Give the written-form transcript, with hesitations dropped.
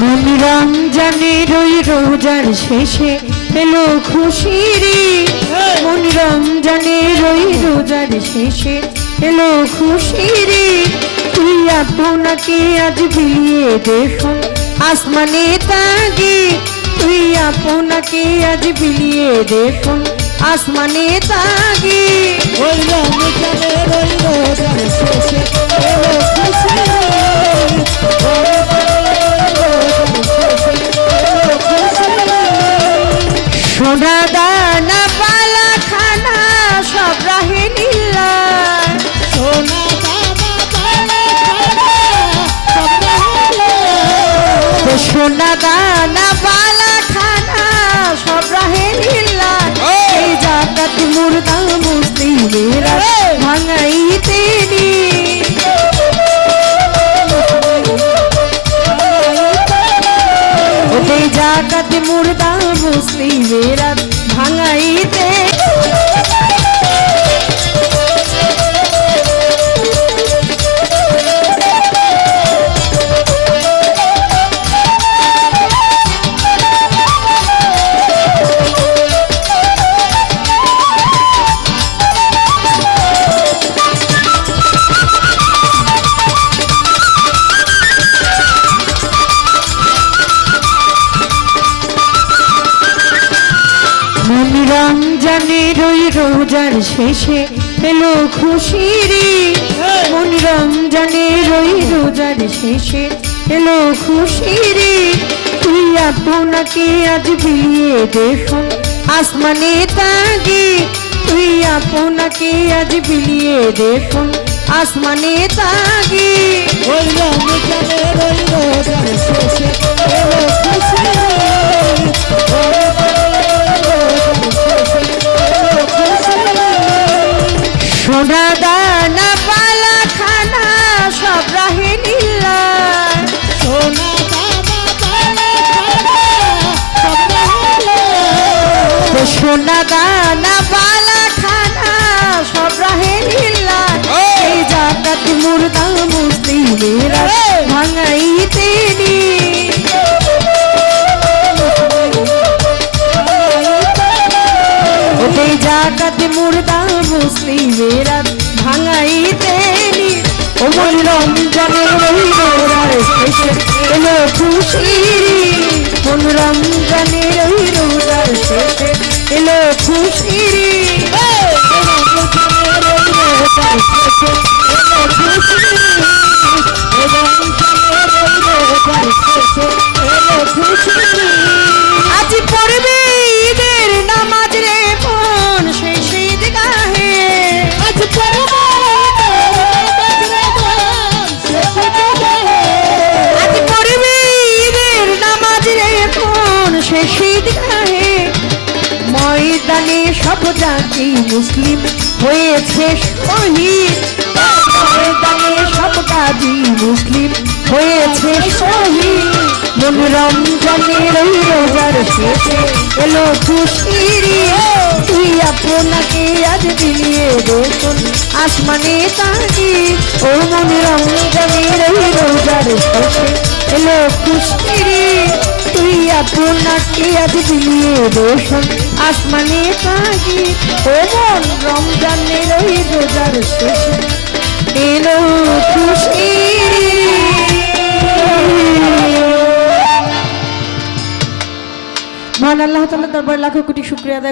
মনি রমজানের ওই রোজার শেষে এলো খুশির ঈদ। মনি রমজানের ওই রোজার শেষে এলো খুশির ঈদ। তুই আপনাকে আজ বিলিয়ে দেখুন আসমানে তাগি। তুই আপনাকে আজ বিলিয়ে দেখুন আসমানে তাগি। ওই রমজানের ওই রোজার শেষে এলো খুশির ঈদ। সোনা দানা পালা খানা সব রাহে নীলা। সোনা দানা পালা খানা সব রাহে। সোনা দানা পালা খানা সব রাহে নীলা। এই জাকাত মুর্দা মুসলিমেরা ভাঙাইতে নি। এই জাকাত মুর্দা মুসলিমেরা ভাঙাইতে। মনি রমজানের ওই রোজার শেষে এলো খুশির ঈদ। মনি রমজানের ওই রোজার শেষে এলো খুশির ঈদ। তুই আপনাকে আজ বিলিয়ে দেখুন আসমানে তাগি। তুই আপনাকে আজ বিলিয়ে দেখুন আসমানে তাগি। ওই রমজানের ওই রোজার শেষে এলো খুশির ঈদ। সোনা দানা পালা খানা সব রাহে নীলা। সোনা দানা পালা খানা সব রাহে। সোনা দানা পালা খানা সব রাহে নীলা। এই জাকাত মুর্দা মুসলিমেরা ভাঙাইতে নি। এই জাকাত মুর্দা মুসলিমেরা ভাঙাইতে নি। ও মনি রমজানের ওই রোজার শেষে এলো খুশির ঈদ। মনি রমজানের ওই রোজার শেষে এলো খুশির ঈদ। আজ পড়বে ঈদের নামাজ রে মন সেই শীত গাহে। আজ পড়বে আজ পড়বে ঈদের নামাজ রে মন সেই শীত গাহে। ময়দানে সব জাতি মুসলিম হয়েছে শহীদ। ময়দানে সব জাতি মুসলিম হয়েছে শহীদ। মনি রমজানের ওই রোজার শেষে এলো খুশির ঈদ। তুই আপনাকে আজ বিলিয়ে দেখুন আসমানে তাগি। ও মনি রমজানের ওই রোজার শেষে এলো খুশির ঈদ। তুই আপনাকে আজ বিলিয়ে দেখুন আসমানে তাগি। ও মন রমজানের ওই রোজার শেষে এলো খুশির ঈদ। মহান আল্লাহ তাআলার দরবারে লাখো কোটি শুকরিয়া আদায়